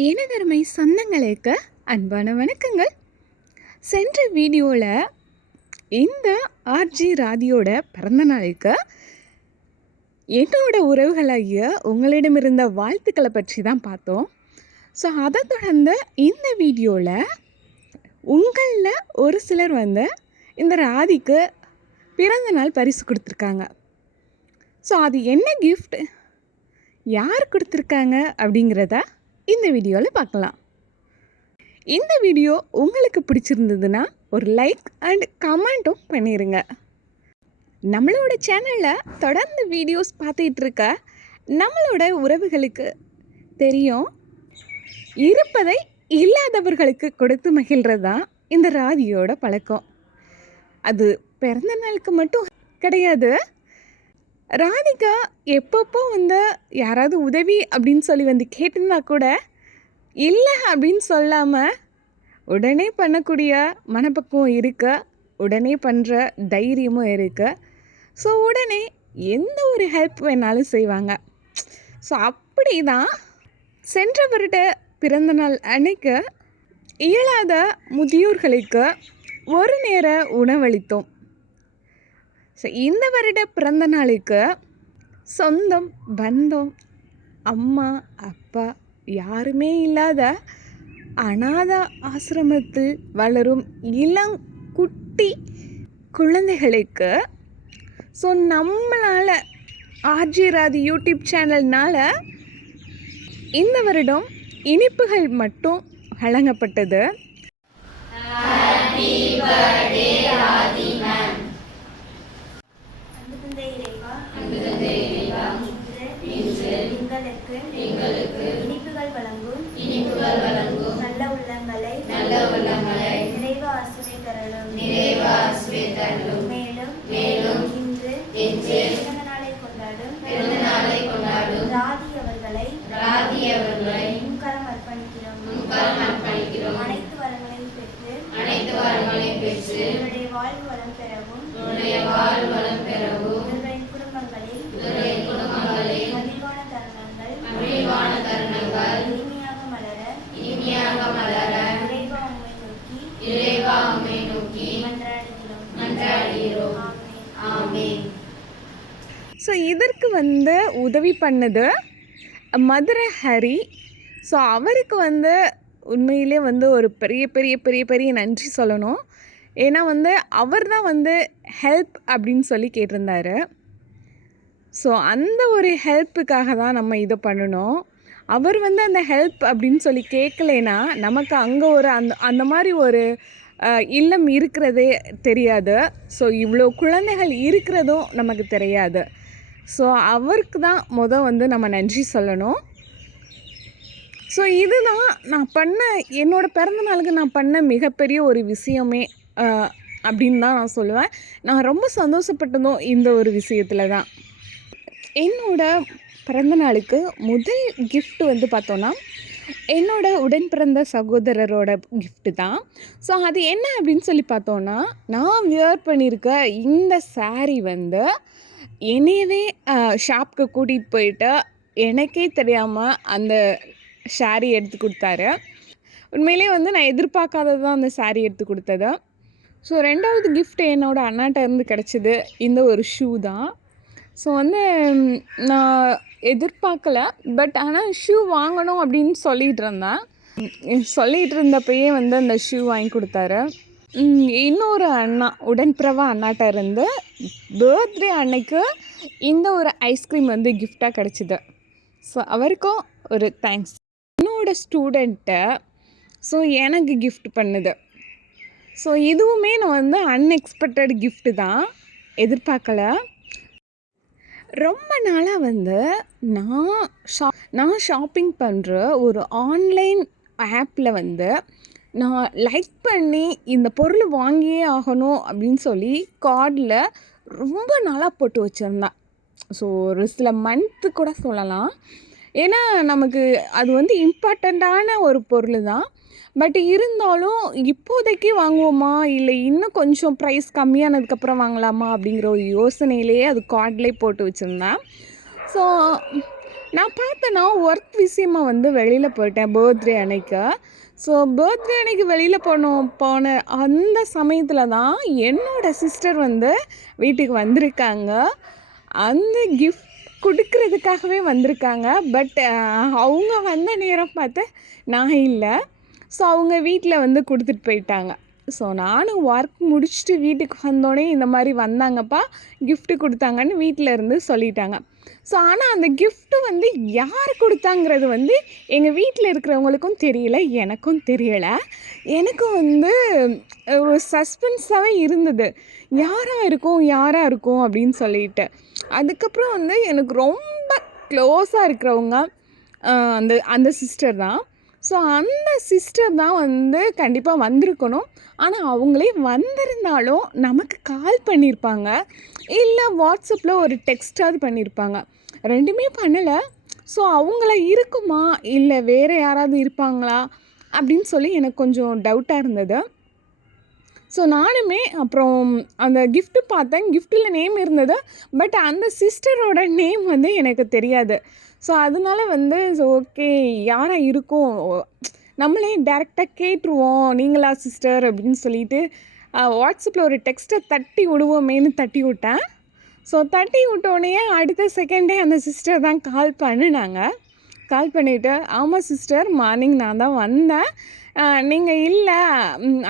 எனதருமை சொந்தங்களுக்கு அன்பான வணக்கங்கள். சென்ற வீடியோவில் இந்த ஆர்ஜி ராதியோட பிறந்த நாளுக்கு என்னோட உறவுகளாகிய உங்களிடமிருந்த வாழ்த்துக்களை பற்றி தான் பார்த்தோம். ஸோ அதை தொடர்ந்து இந்த வீடியோவில் உங்களில் ஒரு சிலர் இந்த ராதிக்கு பிறந்த நாள் பரிசு கொடுத்துருக்காங்க. ஸோ அது என்ன கிஃப்ட், யார் கொடுத்துருக்காங்க அப்படிங்கிறத இந்த வீடியோவில் பார்க்கலாம். இந்த வீடியோ உங்களுக்கு பிடிச்சிருந்ததுன்னா ஒரு லைக் அண்ட் கமெண்ட்டும் பண்ணிடுங்க. நம்மளோட சேனலில் தொடர்ந்து வீடியோஸ் பார்த்துட்டு இருக்க நம்மளோட உறவுகளுக்கு தெரியும், இருப்பதை இல்லாதவர்களுக்கு கொடுத்து மகிழ்கிறது தான் இந்த ராதியோட பழக்கம். அது பிறந்த நாளுக்கு மட்டும் கிடையாது. ராதிகா எப்பப்போ யாராவது உதவி அப்படின்னு சொல்லி கேட்டிருந்தா கூட இல்லை அப்படின்னு சொல்லாமல் உடனே பண்ணக்கூடிய மனப்பக்குவம் இருக்க, உடனே பண்ணுற தைரியமும் இருக்கு. ஸோ உடனே எந்த ஒரு ஹெல்ப் வேணாலும் செய்வாங்க. ஸோ அப்படி தான் சென்ற வருட பிறந்தநாள் அன்னைக்கு இயலாத முதியோர்களுக்கு ஒரு நேர உணவளித்தோம். ஸோ இந்த வருட பிறந்த நாளுக்கு சொந்தம் பந்தம் அம்மா அப்பா யாருமே இல்லாத அநாத ஆசிரமத்தில் வளரும் இளங்குட்டி குழந்தைகளுக்கு ஸோ நம்மளால் ஆர்ஜி ராதி யூடியூப் சேனல்னால் இந்த வருடம் இனிப்புகள் மட்டும் வழங்கப்பட்டது. எங்களுக்கு இனிப்புகள் வழங்கும் நல்ல உள்ளங்களை நிறைவு ஆசிரியை தரலும். மேலும் இன்று பிறந்த நாளை கொண்டாடும் ராதி அவர்களை முன்கரம் அர்ப்பணிக்கிறோம். அனைத்து வரங்களையும் பெற்று உன்னுடைய வாழ்வு வளம் பெறவும் இவர்களின் குடும்பங்களில் மகிழ்வான தருணங்கள் இனிமையாக மலர இறைவா உம்மை நோக்கி மன்றாடுகிறோம். ஆமென். ஸோ இதற்கு உதவி பண்ணது மதுரை ஹரி. ஸோ அவருக்கு உண்மையிலே ஒரு பெரிய பெரிய பெரிய பெரிய நன்றி சொல்லணும். ஏன்னா அவர் தான் ஹெல்ப் அப்படின்னு சொல்லி கேட்டிருந்தாரு. ஸோ அந்த ஒரு ஹெல்ப்புக்காக தான் நம்ம இதை பண்ணணும். அவர் அந்த ஹெல்ப் அப்படின்னு சொல்லி கேட்கலைன்னா நமக்கு அங்கே அந்த மாதிரி ஒரு இல்லம் இருக்கிறதே தெரியாது. ஸோ இவ்வளோ குழந்தைகள் இருக்கிறதும் நமக்கு தெரியாது. ஸோ அவருக்கு தான் நம்ம நன்றி சொல்லணும். ஸோ இதுதான் நான் என்னோடய பிறந்த நாளுக்கு நான் பண்ண மிகப்பெரிய ஒரு விஷயமே அப்படின்னு தான் நான் சொல்லுவேன். நான் ரொம்ப சந்தோஷப்பட்டதும் இந்த ஒரு விஷயத்தில் தான். என்னோட பிறந்த நாளுக்கு முதல் கிஃப்ட் பார்த்தோன்னா என்னோட உடன் பிறந்த சகோதரரோட கிஃப்ட்டு தான். ஸோ அது என்ன அப்படின்னு சொல்லி பார்த்தோன்னா, நான் வியர் பண்ணியிருக்க இந்த சாரீ என்னையவே ஷாப்புக்கு கூட்டிகிட்டு போயிட்டு எனக்கே தெரியாமல் அந்த சாரீ எடுத்து கொடுத்தாரு. உண்மையிலே நான் எதிர்பார்க்காதது தான் அந்த சாரீ எடுத்து கொடுத்தது. ஸோ ரெண்டாவது கிஃப்ட் என்னோடய அண்ணாட்ட இருந்து கிடச்சிது இந்த ஒரு ஷூ தான். ஸோ நான் எதிர்பார்க்கல, பட் ஆனால் ஷூ வாங்கணும் அப்படின்னு சொல்லிகிட்டு இருந்தப்பயே அந்த ஷூ வாங்கி கொடுத்தாரு. இன்னொரு அண்ணா உடன்பிறவா அண்ணாட்ட இருந்து பர்த்டே அன்னைக்கு இந்த ஒரு ஐஸ்கிரீம் கிஃப்டாக கிடச்சிது. ஸோ அவருக்கும் ஒரு தேங்க்ஸ். என்னோடய ஸ்டூடெண்ட்டை ஸோ எனக்கு கிஃப்ட் பண்ணுது. ஸோ இதுவுமே நான் அன்எக்ஸ்பெக்டட் கிஃப்ட்டு தான், எதிர்பார்க்கல. ரொம்ப நாளாக நான் ஷாப்பிங் பண்ணுற ஒரு ஆன்லைன் ஆப்பில் நான் லைக் பண்ணி இந்த பொருள் வாங்கியே ஆகணும் அப்படின்னு சொல்லி கார்டில் ரொம்ப நாளாக போட்டு வச்சுருந்தேன். ஸோ ஒரு சில மந்த்து கூட சொல்லலாம். ஏன்னா நமக்கு அது இம்பார்ட்டண்ட்டான ஒரு பொருள் தான். பட் இருந்தாலும் இப்போதைக்கு வாங்குவோமா இல்லை இன்னும் கொஞ்சம் ப்ரைஸ் கம்மியானதுக்கப்புறம் வாங்கலாமா அப்படிங்கிற ஒரு யோசனையிலேயே அது கார்ட்லேயே போட்டு வச்சுருந்தேன். ஸோ நான் பார்த்தேன்னா ஒர்க் விஷயமா வந்து வெளியில் போயிட்டேன் பர்த்டே அன்னைக்கு. ஸோ பர்த்டே அன்னைக்கு வெளியில் போன அந்த சமயத்தில் தான் என்னோடய சிஸ்டர் வந்து வீட்டுக்கு வந்திருக்காங்க. அந்த கிஃப்ட் கொடுக்கறதுக்காகவே வந்திருக்காங்க. பட் அவங்க வந்த நேரம் பார்த்து நான் இல்லை. ஸோ அவங்க வீட்டில் வந்து கொடுத்துட்டு போயிட்டாங்க. ஸோ நானும் ஒர்க் முடிச்சுட்டு வீட்டுக்கு வந்தோடனே இந்த மாதிரி வந்தாங்கப்பா, கிஃப்ட்டு கொடுத்தாங்கன்னு வீட்டில் இருந்து சொல்லிட்டாங்க. ஸோ ஆனால் அந்த கிஃப்ட்டு வந்து யார் கொடுத்தாங்கிறது வந்து எங்கள் வீட்டில் இருக்கிறவங்களுக்கும் தெரியல, எனக்கும் தெரியலை. எனக்கும் வந்து ஒரு சஸ்பென்ஸாகவே இருந்தது, யாராக இருக்கும் அப்படின்னு சொல்லிட்டு. அதுக்கப்புறம் வந்து எனக்கு ரொம்ப க்ளோஸாக இருக்கிறவங்க அந்த சிஸ்டர் தான். ஸோ அந்த சிஸ்டர் தான் வந்து கண்டிப்பாக வந்திருக்கணும். ஆனால் அவங்களே வந்திருந்தாலும் நமக்கு கால் பண்ணியிருப்பாங்க, இல்லை வாட்ஸ்அப்பில் ஒரு டெக்ஸ்டாவது பண்ணியிருப்பாங்க. 2மே பண்ணலை. ஸோ அவங்கள இருக்குமா இல்லை வேறு யாராவது இருப்பாங்களா அப்படின்னு சொல்லி எனக்கு கொஞ்சம் டவுட்டாக இருந்தது. ஸோ நானுமே அப்புறம் அந்த கிஃப்ட்டு பார்த்தேன். கிஃப்ட்டில் நேம் இருந்தது, பட் அந்த சிஸ்டரோட நேம் வந்து எனக்கு தெரியாது. ஸோ அதனால வந்து ஓகே யாராக இருக்கும், நம்மளே டேரெக்டாக கேட்டுருவோம், நீங்களா சிஸ்டர் அப்படின்னு சொல்லிட்டு வாட்ஸ்அப்பில் ஒரு டெக்ஸ்ட்டை தட்டி விடுவோமேன்னு தட்டி விட்டேன். ஸோ தட்டி விட்டோடனே அடுத்த செகண்டே அந்த சிஸ்டர் தான் கால் பண்ணினாங்க. கால் பண்ணிவிட்டு, ஆமாம் சிஸ்டர், மார்னிங் நான் தான் வந்தேன், நீங்கள் இல்லை,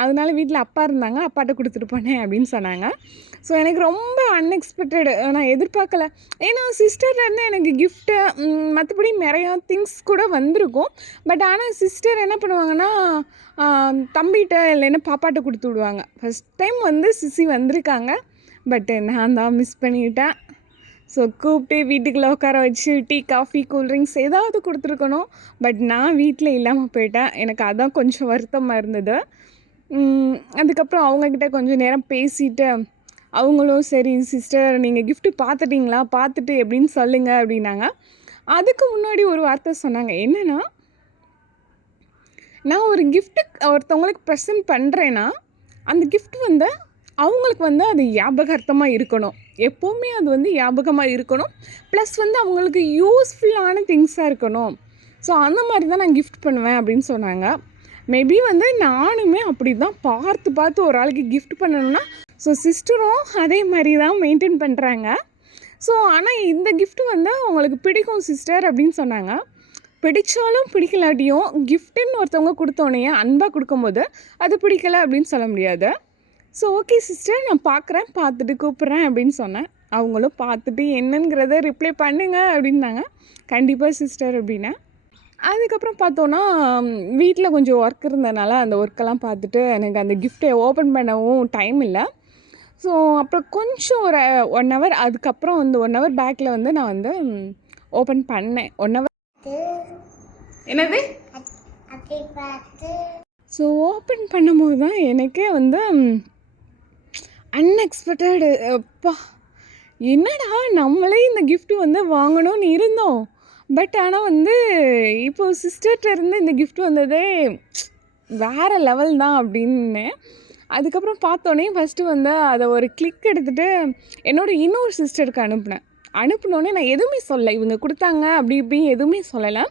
அதனால வீட்டில் அப்பா இருந்தாங்க, அப்பாட்ட கொடுத்துட்டு போனேன் அப்படின்னு சொன்னாங்க. ஸோ எனக்கு ரொம்ப அன்எக்ஸ்பெக்டடு, நான் எதிர்பார்க்கல. ஏன்னா சிஸ்டர்லேருந்து எனக்கு கிஃப்ட்டு மற்றபடி நிறையா திங்ஸ் கூட வந்திருக்கும். பட் ஆனால் சிஸ்டர் என்ன பண்ணுவாங்கன்னா தம்பிகிட்ட இல்லைன்னா பாப்பாட்ட கொடுத்து விடுவாங்க. ஃபஸ்ட் டைம் வந்து சிசி வந்திருக்காங்க, பட் நான் தான் மிஸ் பண்ணிக்கிட்டேன். ஸோ கூப்பிட்டு வீட்டுக்குள்ளே உட்கார வச்சு டீ, காஃபி, கூல்ட்ரிங்க்ஸ் ஏதாவது கொடுத்துருக்கணும். பட் நான் வீட்டில் இல்லாமல் போயிட்டேன். எனக்கு அதான் கொஞ்சம் வருத்தமாக இருந்தது. அதுக்கப்புறம் அவங்கக்கிட்ட கொஞ்சம் நேரம் பேசிவிட்டு, அவங்களும் சரி சிஸ்டர் நீங்கள் கிஃப்ட்டு பார்த்துட்டிங்களா, பார்த்துட்டு எப்படின்னு சொல்லுங்கள் அப்படின்னாங்க. அதுக்கு முன்னாடி ஒரு வார்த்தை சொன்னாங்க. என்னென்னா, நான் ஒரு கிஃப்ட்டு ஒருத்தவங்களுக்கு ப்ரெசென்ட் பண்ணுறேன்னா அந்த கிஃப்ட் வந்து அவங்களுக்கு வந்து அது ஞாபகார்த்தமாக இருக்கணும். எப்போவுமே அது வந்து ஞாபகமாக இருக்கணும். ப்ளஸ் வந்து அவங்களுக்கு யூஸ்ஃபுல்லான திங்ஸாக இருக்கணும். ஸோ அந்த மாதிரி தான் நான் கிஃப்ட் பண்ணுவேன் அப்படின்னு சொன்னாங்க. மேபி வந்து நானுமே அப்படி தான் பார்த்து ஒரு ஆளுக்கு கிஃப்ட் பண்ணணும்னா, ஸோ சிஸ்டரும் அதே மாதிரி தான் மெயின்டைன் பண்ணுறாங்க. ஸோ ஆனால் இந்த கிஃப்ட்டு வந்து அவங்களுக்கு பிடிக்கும் சிஸ்டர் அப்படின்னு சொன்னாங்க. பிடிச்சாலும் பிடிக்கலாட்டியும் கிஃப்ட்டுன்னு ஒருத்தவங்க கொடுத்தோன்னே அன்பாக கொடுக்கும்போது அது பிடிக்கலை அப்படின்னு சொல்ல முடியாது. ஸோ ஓகே சிஸ்டர், நான் பார்க்குறேன், பார்த்துட்டு கூப்பிட்றேன் அப்படின்னு சொன்னேன். அவங்களும் பார்த்துட்டு என்னங்கிறத ரிப்ளை பண்ணுங்க அப்படின்னாங்க. கண்டிப்பாக சிஸ்டர் அப்படின்னேன். அதுக்கப்புறம் பார்த்தோன்னா வீட்டில் கொஞ்சம் ஒர்க் இருந்ததுனால அந்த ஒர்க்கெல்லாம் பார்த்துட்டு எனக்கு அந்த கிஃப்ட்டை ஓப்பன் பண்ணவும் டைம் இல்லை. ஸோ அப்புறம் கொஞ்சம் ஒரு 1 ஹவர், அதுக்கப்புறம் வந்து 1 ஹவர் பேக்கில் வந்து நான் வந்து ஓப்பன் பண்ணேன். 1 ஹவர் என்னது ஸோ ஓப்பன் பண்ணும்போது தான் எனக்கே வந்து அன்எக்ஸ்பெக்டடு, அப்பா என்னடா நம்மளே இந்த கிஃப்ட்டு வந்து வாங்கணும்னு இருந்தோம். பட் ஆனால் வந்து இப்போது சிஸ்டர்கிட்ட இருந்து இந்த கிஃப்ட் வந்ததே வேறு லெவல் தான் அப்படின்னு. அதுக்கப்புறம் பார்த்தோன்னே ஃபஸ்ட்டு வந்து அதை ஒரு கிளிக் எடுத்துகிட்டு என்னோடய இன்னொரு சிஸ்டருக்கு அனுப்புனோடனே நான் எதுவுமே சொல்லலை, இவங்க கொடுத்தாங்க அப்படி இப்படி எதுவுமே சொல்லலை.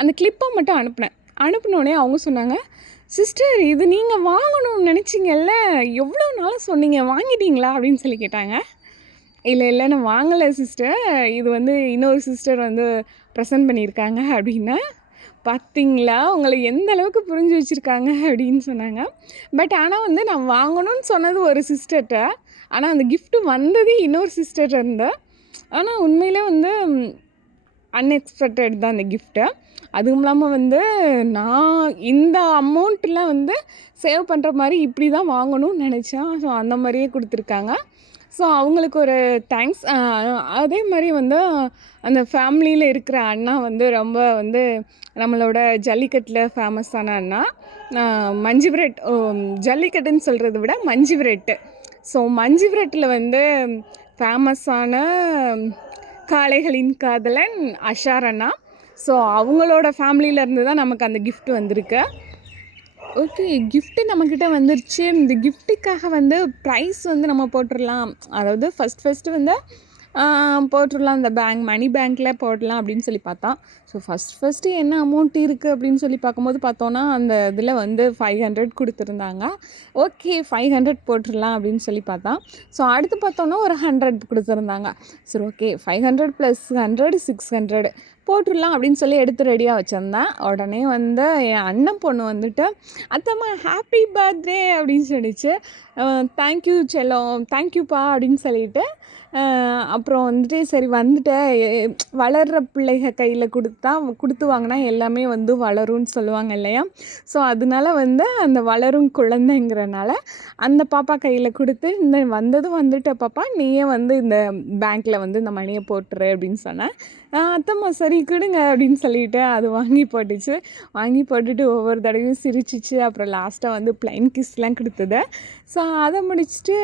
அந்த கிளிப்பை மட்டும் அனுப்புனோடனே அவங்க சொன்னாங்க, சிஸ்டர் இது நீங்கள் வாங்கணும்னு நினச்சிங்கல்ல, எவ்வளோ நாளாக சொன்னீங்க, வாங்கிட்டீங்களா அப்படின்னு சொல்லி கேட்டாங்க. இல்லை நான் வாங்கலை சிஸ்டர், இது வந்து இன்னொரு சிஸ்டர் வந்து ப்ரெசென்ட் பண்ணியிருக்காங்க அப்படின்னு. பார்த்தீங்களா உங்களை எந்த அளவுக்கு புரிஞ்சு வச்சுருக்காங்க அப்படின்னு சொன்னாங்க. பட் ஆனால் வந்து நான் வாங்கணும்னு சொன்னது ஒரு சிஸ்டர்கிட்ட, ஆனால் அந்த கிஃப்ட்டு வந்தது இன்னொரு சிஸ்டர்கிட்ட இருந்து. ஆனால் உண்மையிலே வந்து அன்எக்ஸ்பெக்டட் தான் அந்த கிஃப்ட்டு. அதுவும் இல்லாமல் வந்து நான் இந்த அமௌண்ட்டில் வந்து சேவ் பண்ணுற மாதிரி இப்படி தான் வாங்கணும்னு நினச்சேன். ஸோ அந்த மாதிரியே கொடுத்துருக்காங்க. ஸோ அவங்களுக்கு ஒரு தேங்க்ஸ். அதே மாதிரி வந்து அந்த ஃபேமிலியில் இருக்கிற அண்ணா வந்து ரொம்ப வந்து நம்மளோட ஜல்லிக்கட்டில் ஃபேமஸான அண்ணா. மஞ்சு விரட், ஜல்லிக்கட்டுன்னு சொல்கிறத விட மஞ்சு விரட்டு. ஸோ மஞ்சு விரட்டில் வந்து ஃபேமஸான காளைகளின் காதலன் அஷார் அண்ணா. ஸோ அவங்களோட ஃபேமிலியிலேருந்து தான் நமக்கு அந்த கிஃப்ட் வந்திருக்கு. ஓகே, கிஃப்ட்டு நம்மக்கிட்ட வந்துருச்சு. இந்த கிஃப்ட்டுக்காக வந்து ப்ரைஸ் வந்து நம்ம போட்டுடலாம். அதாவது ஃபஸ்ட்டு வந்து போட்டுடலாம், இந்த மணி பேங்க்கில் போடலாம் அப்படின்னு சொல்லி பார்த்தா. ஸோ ஃபஸ்ட்டு என்ன அமௌண்ட் இருக்குது அப்படின்னு சொல்லி பார்க்கும்போது பார்த்தோன்னா, அந்த இதில் வந்து 500 கொடுத்துருந்தாங்க. ஓகே 500 போட்டுடலாம் அப்படின்னு சொல்லி பார்த்தா. ஸோ அடுத்து பார்த்தோன்னா ஒரு 100 கொடுத்துருந்தாங்க. சரி ஓகே 500 + 100 600 போட்டுடலாம் அப்படின்னு சொல்லி எடுத்து ரெடியாக வச்சுருந்தேன். உடனே வந்து என் அண்ணன் பொண்ணு வந்துட்டு, அத்தம்மா ஹாப்பி பர்த்டே அப்படின்னு சொல்லிச்சு. தேங்க்யூ செல்லம், தேங்க்யூப்பா அப்படின்னு சொல்லிட்டு அப்புறம் வந்துட்டு சரி வந்துட்டேன், வளர்கிற பிள்ளைக கையில் கொடுத்து வாங்கினா எல்லாமே வந்து வளரும்னு சொல்லுவாங்க இல்லையா. ஸோ அதனால வந்து அந்த வளரும் குழந்தைங்கிறனால அந்த பாப்பா கையில் கொடுத்து, இந்த வந்துட்ட பாப்பா நீயே வந்து இந்த பேங்க்கில் வந்து இந்த மணியை போட்டுரு அப்படின்னு சொன்னேன். அத்தம்மா சரி கொடுங்க அப்படின்னு சொல்லிட்டு அது வாங்கி போட்டுச்சு. வாங்கி போட்டுட்டு ஒவ்வொரு தடவையும் சிரிச்சிச்சு. அப்புறம் லாஸ்ட்டாக வந்து ப்ளைன் கிஸ்லாம் கொடுத்தது. ஸோ அதை முடிச்சுட்டு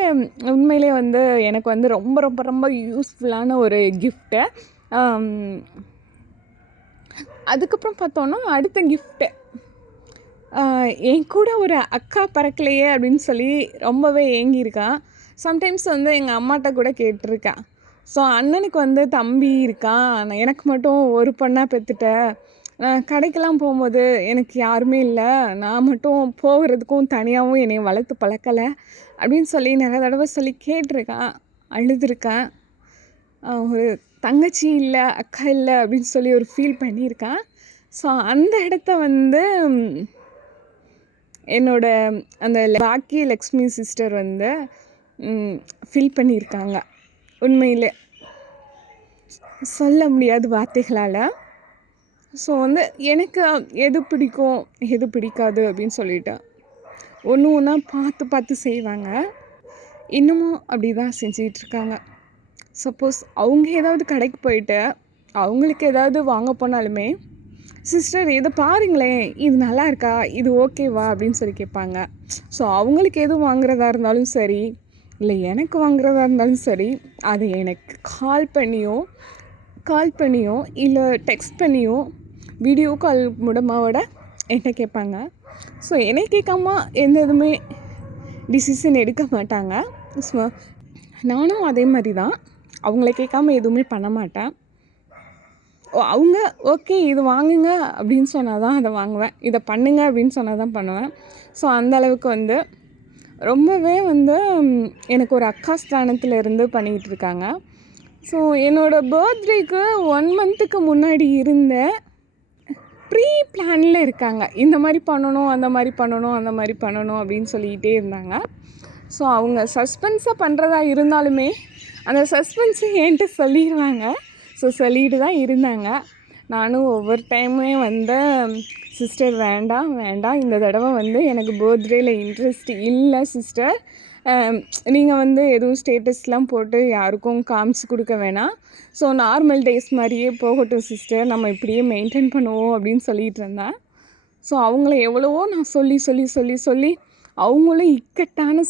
உண்மையிலே வந்து எனக்கு வந்து ரொம்ப ரொம்ப ரொம்ப யூஸ்ஃபுல்லான ஒரு கிஃப்ட்டு. அதுக்கப்புறம் பார்த்தோன்னா அடுத்த கிஃப்ட்டு, என் கூட ஒரு அக்கா பிறக்கலையே அப்படின்னு சொல்லி ரொம்பவே ஏங்கியிருக்கான். சம்டைம்ஸ் வந்து எங்கள் அம்மாட்ட கூட கேட்டிருக்கேன். ஸோ அண்ணனுக்கு வந்து தம்பி இருக்கான், எனக்கு மட்டும் ஒரு பொண்ணாக பெற்றுட்டேன், நான் கடைக்கெல்லாம் போகும்போது எனக்கு யாருமே இல்லை, நான் மட்டும் போகிறதுக்கும் தனியாகவும் என்னை வளர்த்து பழக்கலை அப்படின்னு சொல்லி நிறைய தடவை சொல்லி கேட்டிருக்கேன், அழுதுருக்கேன். ஒரு தங்கச்சி இல்லை, அக்கா இல்லை அப்படின்னு சொல்லி ஒரு ஃபீல் பண்ணியிருக்கேன். ஸோ அந்த இடத்த வந்து என்னோட அந்த பாக்கிய லக்ஷ்மி சிஸ்டர் வந்து ஃபீல் பண்ணியிருக்காங்க. உண்மையிலே சொல்ல முடியாத வார்த்தைகளால். ஸோ வந்து எனக்கு எது பிடிக்கும் எது பிடிக்காது அப்படின்னு சொல்லிட்டு ஒன்று ஒன்றா பார்த்து செய்வாங்க. இன்னமும் அப்படி தான் செஞ்சிகிட்ருக்காங்க. சப்போஸ் அவங்க ஏதாவது கடைக்கு போயிட்டு அவங்களுக்கு ஏதாவது வாங்க போனாலுமே, சிஸ்டர் இதை பாருங்களேன், இது நல்லா இருக்கா, இது ஓகேவா அப்படின்னு சொல்லி கேட்பாங்க. ஸோ அவங்களுக்கு எதுவும் வாங்குறதா இருந்தாலும் சரி, இல்லை எனக்கு வாங்குறதா இருந்தாலும் சரி, அதை எனக்கு கால் பண்ணியோ இல்லை டெக்ஸ்ட் பண்ணியோ வீடியோ கால் மூலமாவோட என்கிட்ட கேட்பாங்க. ஸோ என்னை கேட்காம எந்த இதுவுமே டிசிஷன் எடுக்க மாட்டாங்க. ஸோ நானும் அதே மாதிரி தான், அவங்கள கேட்காம எதுவுமே பண்ண மாட்டேன். அவங்க ஓகே இது வாங்குங்க அப்படின்னு சொன்னால் தான் அதை வாங்குவேன், இதை பண்ணுங்க அப்படின்னு சொன்னால் தான் பண்ணுவேன். ஸோ அந்த அளவுக்கு வந்து ரொம்பவே வந்து எனக்கு ஒரு அக்கா ஸ்தானத்தில் இருந்து பண்ணிக்கிட்டு இருக்காங்க. ஸோ என்னோடய பர்த்டேக்கு 1 மந்த்துக்கு முன்னாடி இருந்த ப்ரீ பிளானில் இருக்காங்க. இந்த மாதிரி பண்ணணும், அந்த மாதிரி பண்ணணும் அப்படின்னு சொல்லிக்கிட்டே இருந்தாங்க. ஸோ அவங்க சஸ்பென்ஸாக பண்ணுறதா இருந்தாலுமே அந்த சஸ்பென்ஸை என்கிட்ட சொல்லிடுவாங்க. ஸோ சொல்லிட்டு தான் இருந்தாங்க. நானும் ஒவ்வொரு டைமே வந்து சிஸ்டர் வேண்டாம் இந்த தடவை வந்து எனக்கு பர்த்டேயில் இன்ட்ரெஸ்ட் இல்லை சிஸ்டர், நீங்கள் வந்து எதுவும் ஸ்டேட்டஸ்லாம் போட்டு யாருக்கும் காமிச்சு கொடுக்க வேணாம், ஸோ நார்மல் டேஸ் மாதிரியே போகட்டும் சிஸ்டர், நம்ம இப்படியே மெயின்டைன் பண்ணுவோம் அப்படின்னு சொல்லிகிட்டு இருந்தேன். ஸோ அவங்கள எவ்வளவோ நான் சொல்லி அவங்களும் இக்கட்டான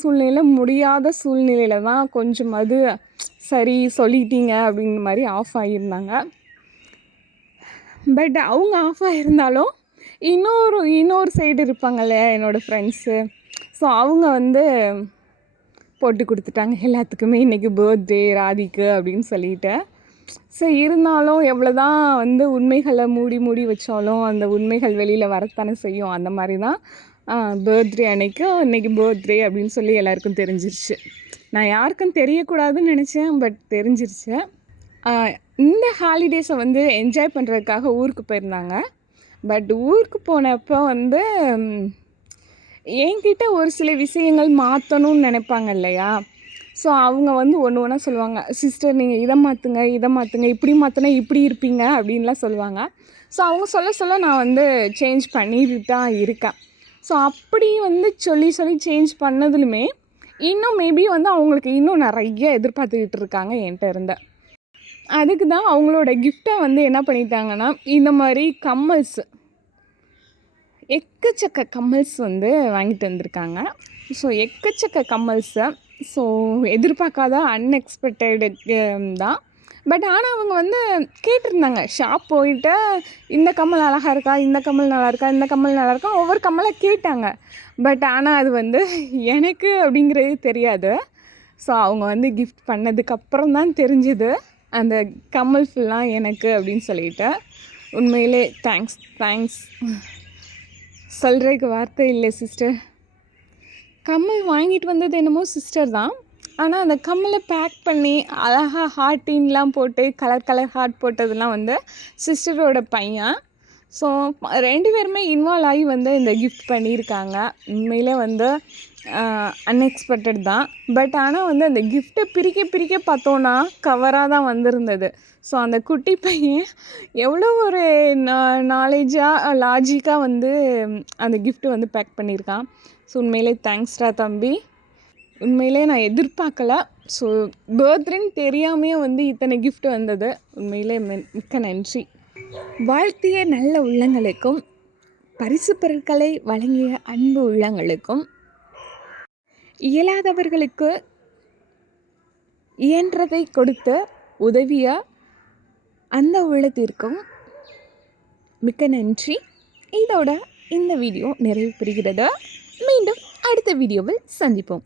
முடியாத சூழ்நிலையில் தான் கொஞ்சமாவது சரி சொல்லிட்டீங்க அப்படிங்கிற மாதிரி ஆஃப் ஆகியிருந்தாங்க. பட் அவங்க ஆஃப் ஆகியிருந்தாலும் இன்னொரு சைடு இருப்பாங்கல்ல என்னோடய ஃப்ரெண்ட்ஸு, ஸோ அவங்க வந்து போட்டு கொடுத்துட்டாங்க எல்லாத்துக்குமே இன்றைக்கி பர்த்டே ராதிக்கு அப்படின்னு சொல்லிட்டு. ஸோ இருந்தாலும் எவ்வளோ தான் வந்து உண்மைகளை மூடி வச்சாலும் அந்த உண்மைகள் வெளியில் வரத்தானே செய்யும். அந்த மாதிரி தான் பர்த்டே அன்னைக்கு இன்றைக்கி பர்த்டே அப்படின்னு சொல்லி எல்லாருக்கும் தெரிஞ்சிருச்சு. நான் யாருக்கும் தெரியக்கூடாதுன்னு நினச்சேன், பட் தெரிஞ்சிருச்சு. இந்த ஹாலிடேஸை வந்து என்ஜாய் பண்ணுறதுக்காக ஊருக்கு போயிருந்தாங்க. பட் ஊருக்கு போனப்போ வந்து என்கிட்ட ஒரு சில விஷயங்கள் மாற்றணும்னு நினைப்பாங்க இல்லையா. ஸோ அவங்க வந்து ஒன்று ஒன்றா சொல்லுவாங்க, சிஸ்டர் நீங்கள் இதை மாற்றுங்க இப்படி மாற்றினா இப்படி இருப்பீங்க அப்படின்லாம் சொல்லுவாங்க. ஸோ அவங்க சொல்ல நான் வந்து சேஞ்ச் பண்ணிட்டு தான் இருக்கேன். ஸோ அப்படி வந்து சொல்லி சேஞ்ச் பண்ணதுலுமே இன்னும் மேபி வந்து அவங்களுக்கு இன்னும் நிறைய எதிர்பார்த்துக்கிட்டு இருக்காங்க என்கிட்ட இருந்த. அதுக்கு தான் அவங்களோட கிஃப்டை வந்து என்ன பண்ணிட்டாங்கன்னா, இந்த மாதிரி எக்கச்சக்க கம்மல்ஸ் வந்து வாங்கிட்டு வந்திருக்காங்க. ஸோ எக்கச்சக்க கம்மல்ஸை ஸோ எதிர்பார்க்காத அன்எக்ஸ்பெக்டடு தான். பட் ஆனால் அவங்க வந்து கேட்டிருந்தாங்க, ஷாப் போயிட்டு இந்த கம்மல் அழகாக இருக்கா, இந்த கம்மல் நல்லா இருக்கா ஒவ்வொரு கம்மலை கேட்டாங்க. பட் ஆனால் அது வந்து எனக்கு அப்படிங்கிறது தெரியாது. ஸோ அவங்க வந்து கிஃப்ட் பண்ணதுக்கப்புறம் தான் தெரிஞ்சுது அந்த கம்மல் ஃபுல்லாக எனக்கு அப்படின்னு சொல்லிட்டு உண்மையிலே தேங்க்ஸ் சொல்கிறதுக்கு வார்த்தை இல்லை சிஸ்டர். கம்மல் வாங்கிட்டு வந்தது என்னமோ சிஸ்டர் தான். ஆனால் அந்த கம்மலை பேக் பண்ணி அழகாக ஹார்ட்டின்லாம் போட்டு கலர் ஹார்ட் போட்டதெல்லாம் வந்து சிஸ்டரோட பையன். ஸோ 2 பேருமே இன்வால்வ் ஆகி வந்து இந்த கிஃப்ட் பண்ணியிருக்காங்க. உண்மையிலே வந்து அன்எக்ஸ்பெக்டட் தான். பட் ஆனால் வந்து அந்த கிஃப்ட்டை பிரிக்க பார்த்தோன்னா கவராக தான் வந்திருந்தது. ஸோ அந்த குட்டி பையன் எவ்வளோ ஒரு நாலேஜாக லாஜிக்காக வந்து அந்த கிஃப்ட்டு வந்து பேக் பண்ணியிருக்கான். ஸோ உண்மையிலே தேங்க்ஸ்டா தம்பி. உண்மையிலே நான் எதிர்பார்க்கல. ஸோ பர்த்டேன்னு தெரியாமையே வந்து இத்தனை கிஃப்ட் வந்தது. உண்மையிலே மிக்க நன்றி. வாழ்த்திய நல்ல உள்ளங்களுக்கும் பரிசு பொருட்களை வழங்கிய அன்பு உள்ளங்களுக்கும் இயலாதவர்களுக்கு இயன்றதை கொடுத்து உதவிய அந்த உள்ளத்திற்கும் மிக்க நன்றி. இதோட இந்த வீடியோ நிறைவு பெறுகிறது. மீண்டும் அடுத்த வீடியோவில் சந்திப்போம்.